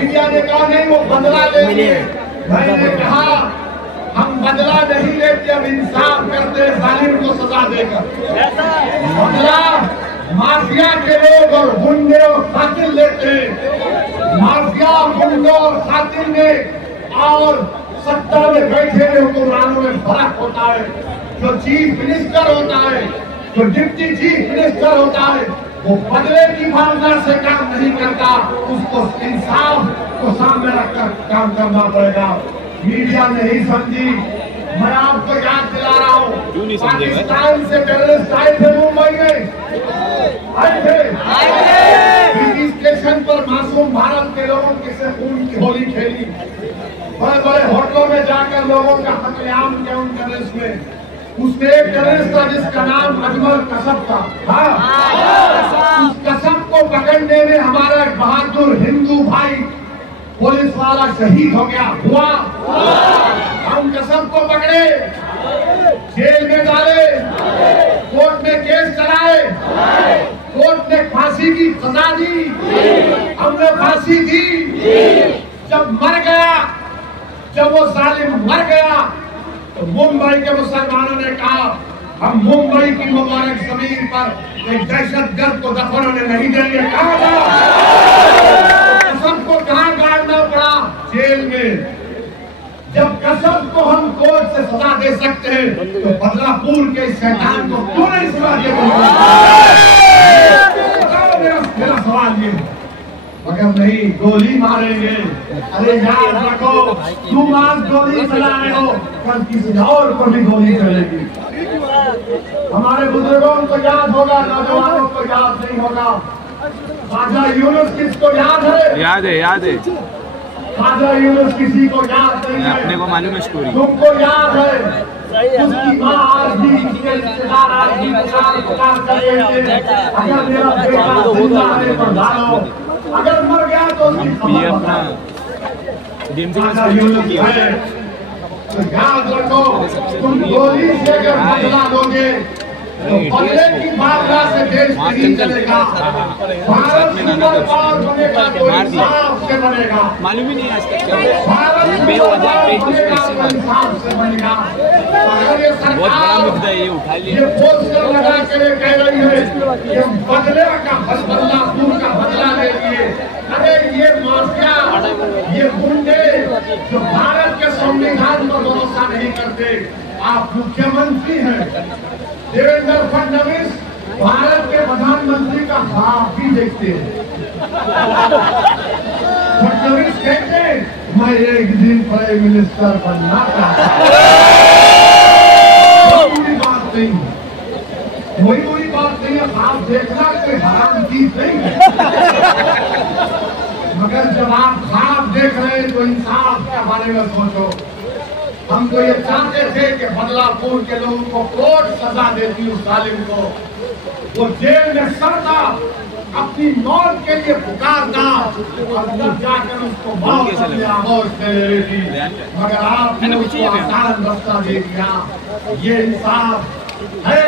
Media ने कहा नहीं वो बदला लेंगे। मैंने कहा हम बदला नहीं लेते, अब इंसाफ करते जालिम को सजा देकर। बदला माफिया के लोग और गुंडे और कातिल लेते हैं। माफिया, गुंडों और कातिल में और सत्ता में बैठे हुए हुक्मरानों में फर्क होता है। जो चीफ मिनिस्टर होता है, जो डिप्टी चीफ मिनिस्टर होता है, वो बदले की भावना से काम नहीं करता, उसको इंसाफ को सामने रखकर काम करना पड़ेगा। मीडिया नहीं समझी। मैं आपको याद दिला रहा हूँ, पाकिस्तान से टेररिस्ट आए थे, मुंबई में आए थे, ब्रिटिश स्टेशन पर मासूम भारत के लोगों के से खून की होली खेली। बड़े बड़े होटलों में जाकर लोगों का कत्लेआम किया उन टेररिस्ट में। उसमें एक टेररिस्ट था जिसका नाम अजमल कसब था। उस कसब को पकड़ने में हमारा एक बहादुर हिंदू भाई पुलिस वाला शहीद हो गया। हुआ हम कसब को पकड़े, जेल में डाले, कोर्ट में केस चलाए, कोर्ट ने फांसी की सजा दी, हमने फांसी दी। जब मर गया, जब वो जालिम मर गया, तो मुंबई के मुसलमानों ने कहा हम मुंबई की मुबारक जमीन पर एक दहशतगर्द को दफन होने नहीं देंगे। कसब को कहां गाड़ना पड़ा? जेल में। जब कसब को हम कोर्ट से सजा दे सकते हैं, तो बदलापुर के शैतान को क्यों नहीं सजा दे? मेरा सवाल ये, मगर नहीं, गोली मारेंगे। अरे याद रखो, तुम आज गोली चला रहे हो, कल किसी और पर भी गोली चलेगी। हमारे बुजुर्गों को याद होगा, नौजवानों को याद नहीं होगा। ख्वाजा यूनुस किसको याद है? याद है। ख्वाजा यूनुस किसी को याद नहीं है। अपने को मालूम है स्टोरी। तुमको याद है? उसकी माँ आज भी, उसके रिश्तेदार आज भी पुकार कर रहे थे, अगर मेरा बेटा जिंदा है तो डालो, अगर मर गया तो उसकी खबर अपना तो याद रखो, तुम गोली से अगर बदला लोगे तो बदले की भावना से देश नहीं चलेगा। भारत सुपर पावर बनेगा तो इंसाफ से बनेगा। मालूम ही नहीं आज तक भारत इंसाफ से बनेगा। बहुत बड़ा मुद्दा है, ये उठा लिया। ये पोस्टर लगा के कह रही है कि बदले का बदलापुर का बदला ले लिए। अरे ये माफिया, ये गुंडे जो भारत के संविधान पर भरोसा नहीं करते। आप मुख्यमंत्री हैं, देवेंद्र फडणवीस भारत के प्रधानमंत्री का भाव भी देखते हैं। फडणवीस कहते हैं मैं एक दिन प्राइम मिनिस्टर बनना चाहता हूं। कोई बात नहीं, कोई बात नहीं है। भाव देखना कोई हराम चीज नहीं है, मगर जब आप भाव देख रहे हैं तो इंसाफ के बारे में सोचो। हम तो ये चाहते थे कि बदलापुर के लोगों को कोर्ट सजा देती उस जालिम को, वो जेल में सड़ता, अपनी मौत के लिए पुकारता और तब जाकर उसको मौत अपने आगोश से ले लेती। मगर आपने उसको आसान रास्ता दे दिया। ये इंसाफ है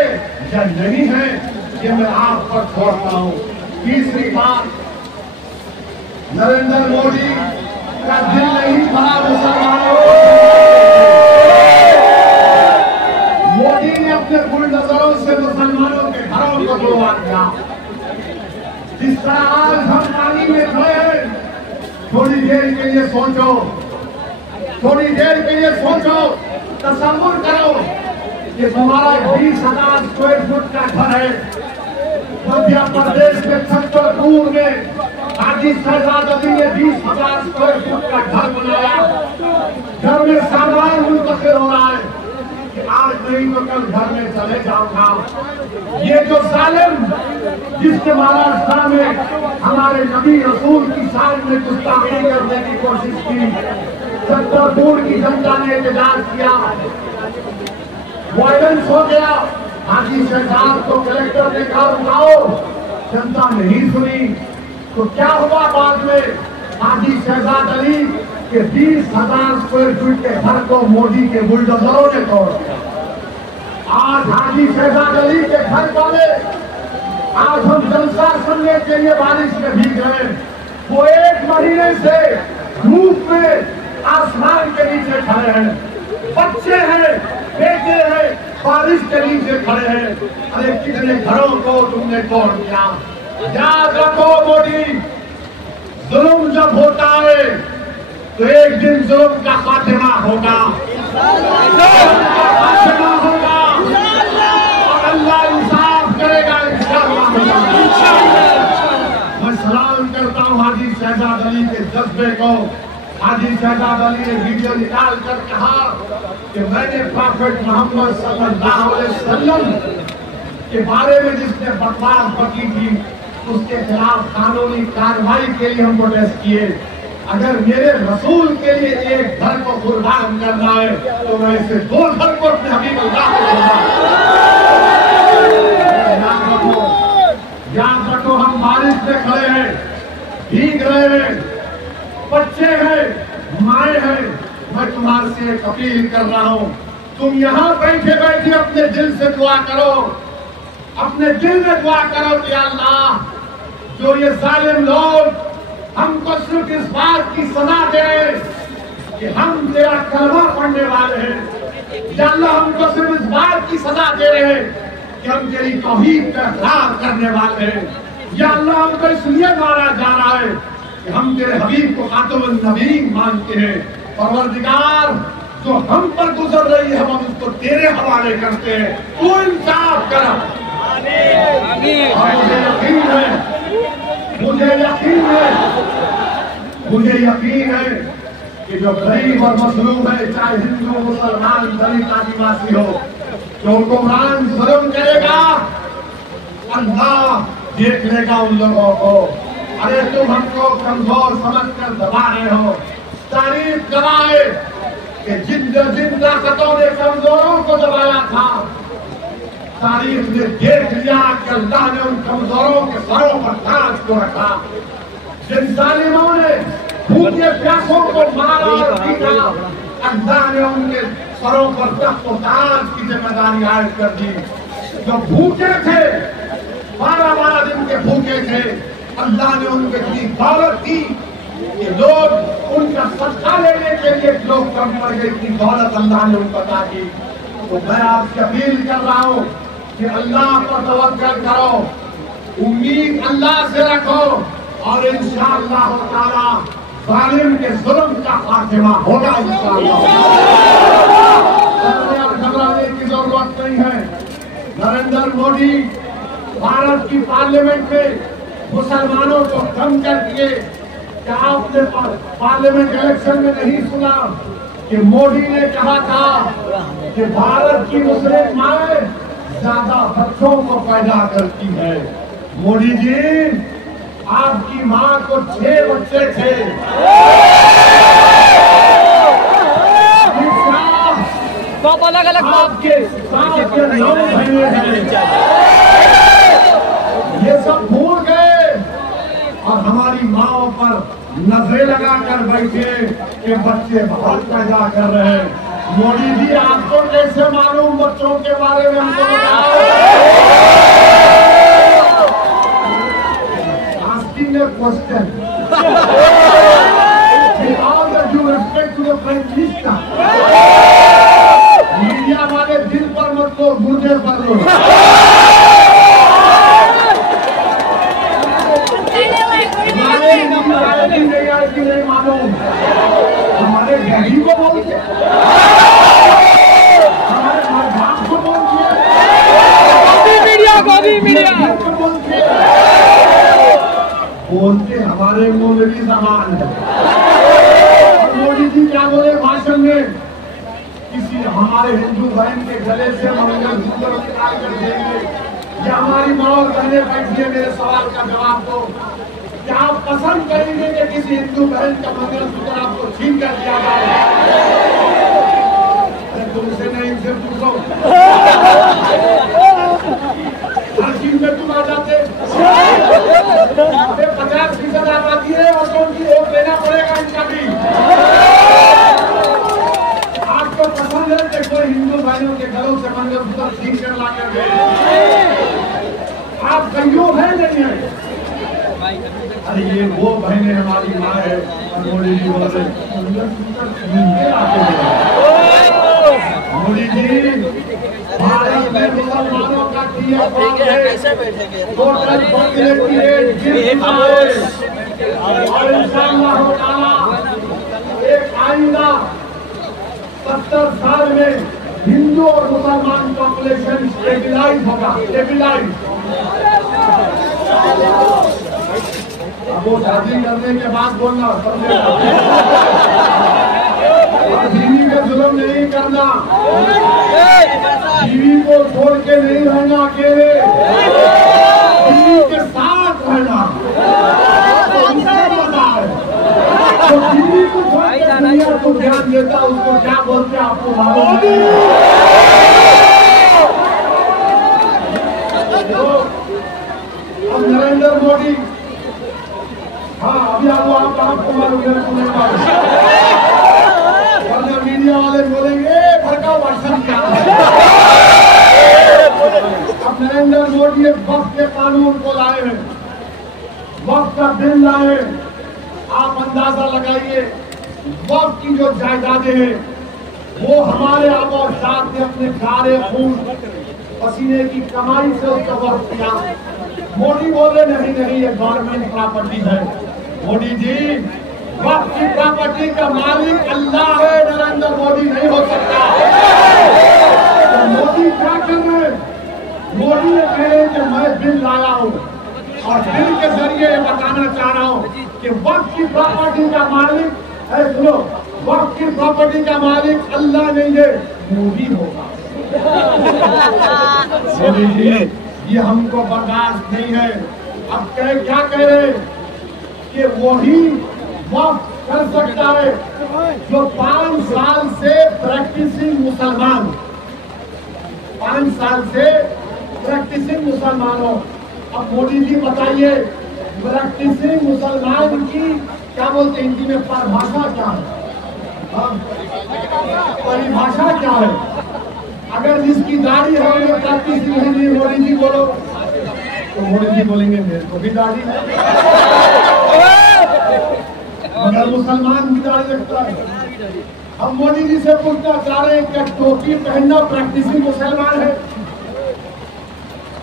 या नहीं है, ये मैं आप पर छोड़ता हूँ। तीसरी बात, नरेंद्र मोदी का दिल नहीं भरा मुसलमानों। मोदी ने अपने बुलडोजरों से मुसलमानों के घरों को तोड़वा दिया। जिस तरह आज हम पानी में खड़े हैं, थोड़ी देर के लिए सोचो, थोड़ी देर के लिए सोचो, तसव्वुर करो कि तुम्हारा 20,000 स्क्वायर फुट का घर है मध्य प्रदेश में छतरपुर में। हाजी शहजाद अली ने 20,000 स्क्वायर फुट का घर बनाया। घर में सामान मुंतकिल हो रहा है कि आज नहीं तो कल घर में चले जाऊंगा। ये जो जालिम जिसके महाराष्ट्र में हमारे नबी रसूल की शान में गुस्ताखी करने की कोशिश की, छतरपुर की जनता ने एहतजाज किया, वायलेंस हो गया। हाजी शहजाद को कलेक्टर ने कहा रुकाओ, जनता नहीं सुनी तो क्या हुआ बाद में? हाजी शहजाद अली के 20,000 स्क्वायर फीट के घर को मोदी के बुलडोजरों ने तोड़ दिया। आज हाजी शहजाद अली के घर वाले, आज हम जलसा सुनने के लिए बारिश में भीग रहे हैं, वो 1 महीने से धूप में आसमान के नीचे खड़े हैं, बच्चे हैं, बेटे हैं, बारिश के नीचे खड़े हैं। अरे कितने घरों को तुमने तोड़ दिया। याद रखो मोदी, जुल्म जब होता है तो एक दिन जुल्म का खात्मा होगा, खात्मा होगा और अल्लाह इंसाफ करेगा इंशाअल्लाह। मैं सलाम करता हूँ हाजी शहजाद अली के जज्बे को। हाजी शहजाद अली ने वीडियो निकाल कर कहा कि मैंने प्रॉफेट मोहम्मद सल्लल्लाहु अलैहि वसल्लम के बारे में जिसने बकवास बकी थी उसके खिलाफ कानूनी कार्रवाई के लिए हम प्रोटेस्ट किए। अगर मेरे रसूल के लिए एक घर को कुर्बान करना है तो मैं इसे 2 घर को अपने हबीब अल्लाह को याद रखो, हम बारिश में खड़े हैं, भीग रहे हैं, बच्चे हैं, माए हैं। मैं तुम्हारे से एक अपील कर रहा हूं, तुम यहाँ बैठे बैठे अपने दिल से दुआ करो, अपने दिल में दुआ करो कि अल्लाह जो ये जालिम लोग हमको सिर्फ इस बात की सजा दे रहे कि हम तेरा कलमा पढ़ने वाले हैं, या अल्लाह हमको सिर्फ इस बात की सजा दे रहे कि हम तेरी तौहीद का इकरार करने वाले हैं, या अल्लाह हमको इसलिए मारा जा रहा है कि हम तेरे हबीब को खातमुन नबीय्यीन मानते हैं। परवरदिगार, जो हम पर गुजर रही है हम उसको तेरे हवाले करते हैं, तू इंसाफ कर। मुझे यकीन है कि जो गरीब और मजलूम है, चाहे हिंदू मुसलमान दलित आदिवासी हो, जो हुक्मरान जुल्म करेगा अल्लाह देख लेगा उन लोगों को। अरे तुम हमको कमजोर समझकर दबा रहे हो। तारीफ गवाए कि जिन ताकतों ने कमजोरों को दबाया था, तारीफ ने देख लिया कि अल्लाह ने उन कमजोरों के सरों पर ताज को रखा। जिन जालिमों ने भूखे प्यासों को मारा और पीटा, अल्लाह ने उनके सरों पर तख्त और ताज की जिम्मेदारी आयद कर दी। जो भूखे थे, 12-12 दिन के भूखे थे, अल्लाह ने उनको इतनी दौलत दी कि लोग उनका सदका लेने के लिए लोग कम पड़ गए, इतनी दौलत अल्लाह ने उनको अता की। तो मैं आपसे अपील कर रहा हूँ कि अल्लाह पर तवक्कल करो, उम्मीद अल्लाह से रखो और इंशाअल्लाह ताला जालिम के जुल्म का खात्मा होगा इंशाअल्लाह। घबराने की जरूरत नहीं है। नरेंद्र मोदी भारत की पार्लियामेंट में मुसलमानों को कम कर दिए। क्या आपने पार्लियामेंट इलेक्शन में नहीं सुना कि मोदी ने कहा था कि भारत की मुस्लिम माए ज्यादा बच्चों को पैदा करती है? मोदी जी, आपकी मां को 6 बच्चे थे, सब अलग अलग आपके 9 बहने हैं। ये सब भूल गए और हमारी माओ पर नजरें लगाकर बैठे कि बच्चे बहुत पैदा कर रहे हैं। मोदी जी, आपको कैसे मालूम बच्चों के बारे में? हमको बताओ। Asking a question. With all the due respect to the Prime Minister. Media वाले दिल पर मत लो, मुर्दे पर लो। नहीं मालूम, हमारे डैडी को बोलते, हमारे बाप को बोलते, बोलते हमारे मौलवी जबान है। मोदी जी क्या बोले भाषण में? किसी हमारे हिंदू बहन के गले से मंगलसूत्र निकाल कर देंगे या हमारी माँ और बहने बैठिए, मेरे सवाल का जवाब दो। क्या आप पसंद करेंगे कि किसी हिंदू बहन का मंगलसूत्र आपको छीन कर दिया जाए? तुमसे नहीं, इनसे पूछो। हर चीज में तुम आ जाते। 50% आबादी है और तो उनकी वोट लेना पड़ेगा इनका भी। आपको पसंद है कि कोई हिंदू भाइयों के घरों से मंगलसूत्र छीन कर ला कर दे? आप संयोग है नहीं है? अरे ये वो बहनें हमारी माँ है और मोदी जी बोले मोदी जी भारत में मुसलमानों का किया टोटल पॉपुलेशन रेट गिर चुका है और इंशाअल्लाह ताला एक आइंदा 70 साल में हिंदू और मुसलमान पॉपुलेशन स्टेबलाइज होगा, स्टेबलाइज। अब वो शादी करने के बाद बोलना बीवी का जुल्म नहीं करना, बीवी को छोड़ के नहीं रहना, अकेले बीवी के साथ रहना। तो बीवी को छोड़ के दुनिया को ध्यान देता, उसको क्या बोलते आपको मालूम है? अब नरेंद्र मोदी, हाँ अभी आपको मालूम है, मीडिया वाले बोलेंगे भड़का वर्षन क्या है। अब नरेंद्र मोदी एक वक्त के कानून को लाए हैं, वक्त का बिल लाए। आप अंदाजा लगाइए वक्त की जो जायदादें हैं वो हमारे अब और साथ ने अपने सारे खून पसीने की कमाई से उसका वक्त किया। मोदी बोले नहीं नहीं ये गवर्नमेंट प्रॉपर्टी है। मोदी जी वक्त की प्रॉपर्टी का मालिक अल्लाह है, नरेंद्र मोदी नहीं हो सकता। तो मोदी क्या कर रहे हैं? मोदी ये कह रहे हैं कि मैं बिल लाया हूँ और बिल के जरिए बताना चाह रहा हूँ कि वक्त की प्रॉपर्टी का मालिक है, सुनो, वक्त की प्रॉपर्टी का मालिक अल्लाह नहीं है, मोदी होगा। मोदी जी ये हमको बर्दाश्त नहीं है। अब क्या कह रहे हैं कि वही वक्त कर सकता है जो 5 साल से प्रैक्टिसिंग मुसलमान, 5 साल से प्रैक्टिसिंग मुसलमान हो। अब मोदी जी बताइए प्रैक्टिसिंग मुसलमान की क्या बोलते हैं हिंदी में, परिभाषा क्या है? परिभाषा क्या है? अगर जिसकी दाढ़ी है वो प्रैक्टिसिंग है, नहीं मोदी जी बोलो तो मोदी जी बोलेंगे मेरे को भी दाढ़ी है, मगर मुसलमान भी दाढ़ी रखता है। हम मोदी जी से पूछना चाह रहे हैं क्या टोपी पहनना प्रैक्टिसिंग मुसलमान है?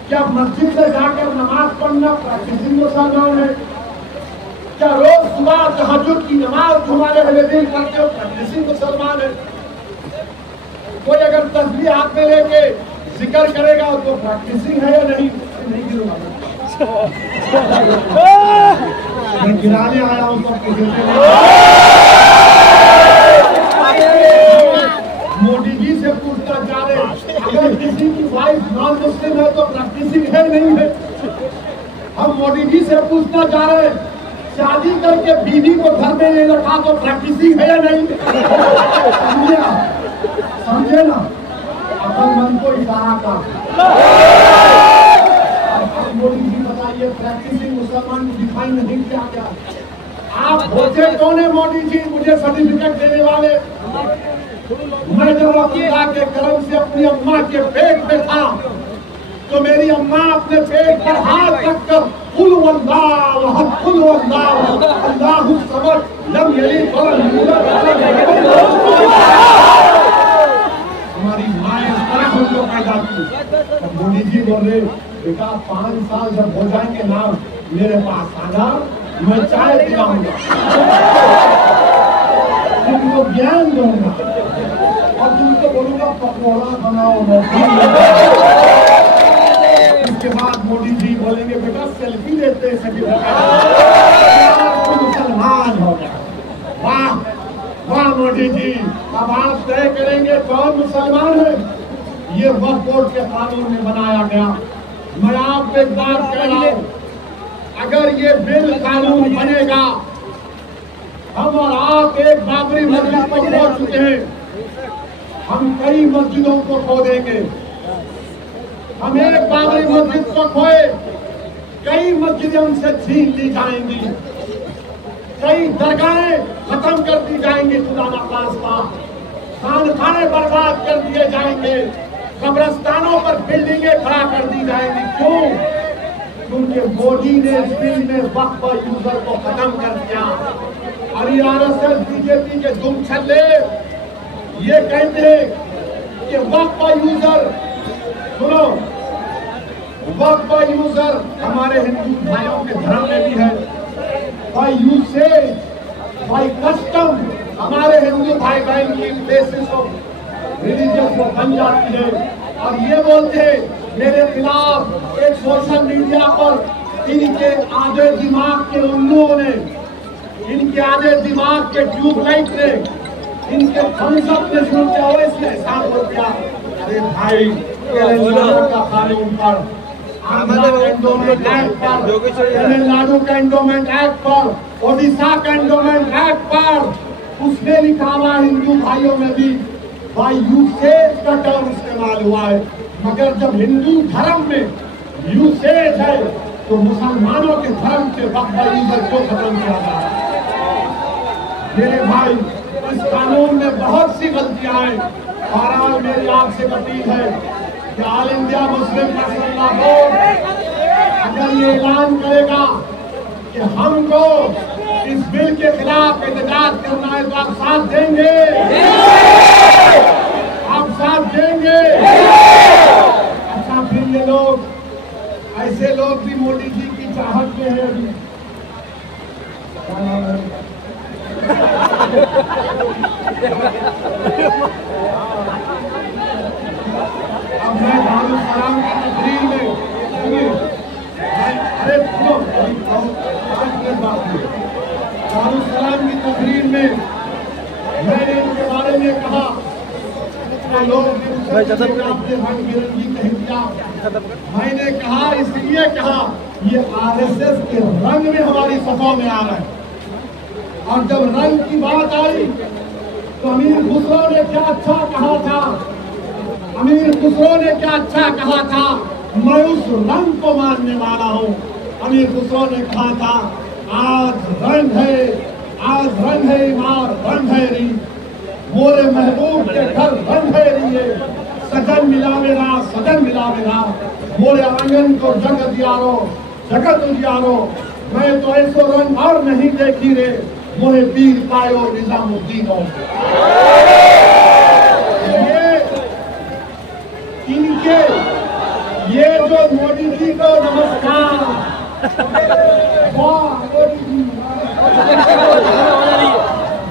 क्या मस्जिद से जाकर नमाज पढ़ना प्रैक्टिसिंग मुसलमान है? क्या रोज सुबह तहज्जुद की नमाज तुम्हारे अहले दिल करते हो प्रैक्टिसिंग मुसलमान है? कोई अगर तस्बीह हाथ में लेके जिक्र करेगा तो प्रैक्टिसिंग है या नहीं? नहीं गिरूंगा, मैं गिराने आया हूँ सबको। मोदी जी से पूछना चाह रहे अगर किसी की वाइफ नॉन मुस्लिम है तो प्रैक्टिसिंग है नहीं है? हम मोदी जी से पूछना चाह रहे शादी करके बीवी को घर में नहीं रखा तो प्रैक्टिसिंग है या नहीं? समझे ना, अपन मन को इशारा कर। मोदी जी बताइए प्रैक्टिसिंग मुसलमान को डिफाइन नहीं किया क्या? आप होते कौन है मोदी जी मुझे सर्टिफिकेट देने वाले? मैं जब अल्लाह के करम से अपनी अम्मा के पेट में था तो मेरी अम्मा अपने पेट पर हाथ रखकर कुल वल्लाह अल्लाहु समद लम यलिद वलम यूलद हमारी माँ इस तरह हमको पैदा की। मोदी जी बोल रहे बेटा 5 साल जब हो जाएंगे ना मेरे पास आना, मैं चाय पिलाऊंगा, तुमको ज्ञान दूंगा और तुमको बोलूंगा पकौड़ा बनाओ। उसके बाद मोदी जी बोलेंगे बेटा सेल्फी लेते मुसलमान हो गया। वाह वाह मोदी जी, अब आप तय करेंगे कौन मुसलमान है। ये वक्फ बोर्ड के कानून में बनाया गया। मैं आपको एक बात कह रहा हूं, अगर ये बिल कानून बनेगा, हम और आप एक बाबरी मस्जिद को खो चुके हैं, हम कई मस्जिदों को खो देंगे। हम एक बाबरी मस्जिद को खोए, कई मस्जिदें उनसे छीन ली जाएंगी, कई दरगाहें खत्म कर दी जाएंगी, खुदा ना खास्ता खानखाने बर्बाद कर दिए जाएंगे, कब्रिस्तानों पर बिल्डिंगें खड़ा कर दी जाएंगी। क्यों? क्योंकि मोदी ने इस बिल में वक्फ यूजर को खत्म कर दिया। और ये आरएसएस बीजेपी के दुम छल्ले ये कहते हैं कि वक्फ यूजर, सुनो, वक्फ यूजर हमारे हिंदू भाइयों के धर्म में भी है। बाय यूसेज, बाय कस्टम हमारे हिंदू भाई बहन की बेसिस ऑफ रिलीजियस वो बन जाती है। और ये बोलते मेरे खिलाफ एक सोशल मीडिया पर इनके आधे दिमाग के उल्लुओं ने, इनके आधे दिमाग के ट्यूबलाइट ने, इनके थम्सअप ने शुरू किया, इसने हिसाब हो गया। अरे भाई, तेलंगाना का कानून पर, आंध्र का एंडोमेंट एक्ट पर, तमिलनाडु का एंडोमेंट एक्ट पर, ओडिशा का एंडोमेंट एक्ट पर उसने लिखा हुआ हिंदू भाइयों में भी बाय यूसेज का टर्म इस्तेमाल हुआ है। मगर जब हिंदू धर्म में यूसेज है तो मुसलमानों के धर्म के वक्फ यूजर को खत्म किया जा रहा है। मेरे भाई, इस कानून में बहुत सी गलतियां हैं। बहरहाल मेरी आपसे अपील है कि all India Muslim personal board अगर ये ऐलान करेगा कि हमको इस बिल के खिलाफ एहतजाज करना है तो आप साथ देंगे? आप साथ देंगे? अच्छा, फिर ये लोग, ऐसे लोग भी मोदी जी की चाहत में है अभी। अब मैं दारुसलाम की तकरीर में, अरे दारुसलाम की तकरीर में मैंने इनके बारे में कहा कि लोग आपने रंग बिरंगी कह दिया। मैंने कहा, इसलिए कहा, ये आरएसएस के रंग में हमारी सफा में आ रहा है। और जब रंग की बात आई तो अमीर खुसरो ने क्या अच्छा कहा था, अमीर खुसरो ने क्या अच्छा कहा था, मैं उस रंग को मानने वाला हूँ। अमीर खुसरो ने कहा था, आज रंग है, आज रंग है इमार, रंग है री, मोरे महबूब के घर रंग है री, सजन मिला मेरा, सजन मिला मेरा, मोरे आंगन को जगत दियारो, जगत उजियारो, मैं तो ऐसो रंग और नहीं देखी रे, मोरे पीर पायो निजामुद्दीन हो। इनके ये जो मोदी जी को नमस्कार, वाह मोदी जी,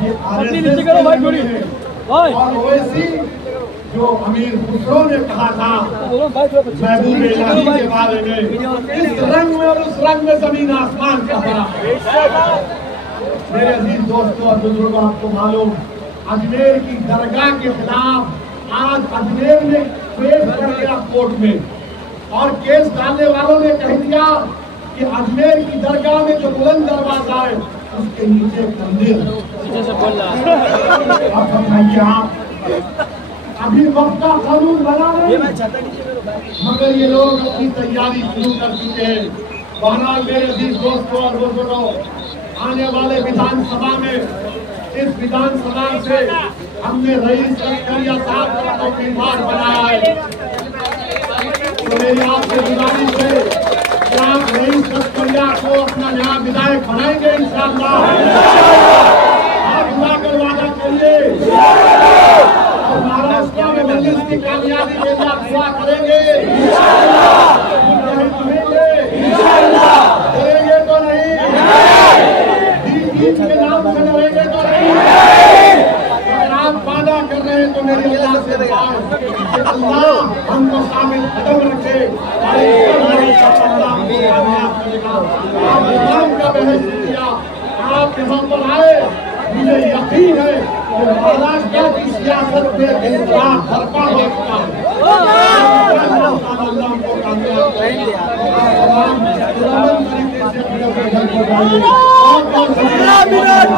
ये आरएसएस और ओवैसी जो अमीर खुसरो ने कहा था महबूब इलाही के बारे में, इस रंग में और उस रंग में जमीन आसमान का फर्क। मेरे अजीज दोस्तों और बुजुर्गों, आपको मालूम, अजमेर की दरगाह के खिलाफ आज अजमेर ने केस कर दिया कोर्ट में, और केस डालने वालों ने कह दिया कि अजमेर की दरगाह में जो बुलंद दरवाजा है उसके नीचे मंदिर। अब बताइए आप, अभी वक्त का कानून बना रहे मगर ये लोग अपनी तैयारी शुरू कर चुके हैं। बहरहाल मेरे अजीज दोस्तों और बुजुर्गों, आने वाले विधानसभा में, इस विधानसभा से हमने रईस लश्करिया साहब का तो उम्मीदवार बनाया है। तो मेरी आपसे गुजारिश है कि आप रईस लश्करिया को अपना नया विधायक बनाएंगे इंशाअल्लाह। आप बुलाकर वादा करिए और महाराष्ट्र में मजलिस की कामयाबी के लिए आप दुआ करेंगे। करेंगे तो नहीं, बीच के नाम से डरेंगे तो नहीं। अगर आप वादा कर रहे हैं तो मेरी अल्लाह से अल्लाह हमको शामिल कदम रखे का बहस किया। आप यहाँ पर आए, मुझे यकीन है कि महाराष्ट्र की सियासत में इंतजार भरपा हो चुका है। अल्लाह को कामयाब करेंगे। तरीके से अपने अपने घर को जाइए। 15 मिनट